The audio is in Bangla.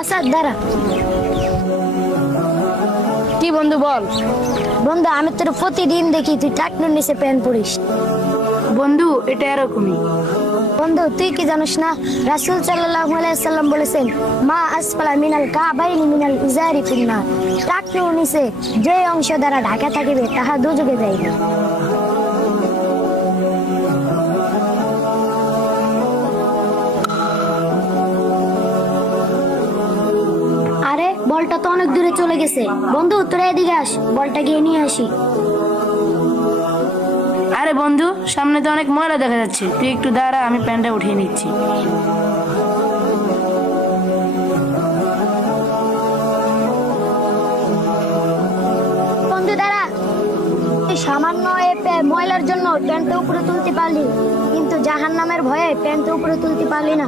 আসাদ দাঁড়া। কি বন্ধু বল। বন্ধু আমি তোর প্রতিদিন দেখি তুই টাকনুর নিচে প্যান্ট পরিস। বন্ধু এটা এরকমই। বন্ধু তুই কি জানিস না রাসূল সাল্লাল্লাহু আলাইহি সাল্লাম বলেছেন মা আসফালা মিনাল কাবাইনি মিনাল ইজারি ফিন্নার। টাকনুর নিচে যে অংশ দ্বারা ঢাকা থাকিবে তাহা দুযোগে যাইবে। আরে বলটা তো অনেক দূরে চলে গেছে। বন্ধু তোরা এদিকে আস, বলটা গিয়ে নিয়ে আসি। আরে বন্ধু সামনে তো অনেক ময়লা দেখা যাচ্ছে, তুই একটু দাঁড়া, আমি প্যান্টটা উঠিয়ে নিচ্ছি। বন্ধু দাঁড়া। এই সামান্য ময়লার জন্য প্যান্টটা উপরে তুলতে পারলি, কিন্তু জাহান্নামের ভয়ে প্যান্টটা উপরে তুলতে পারলি না।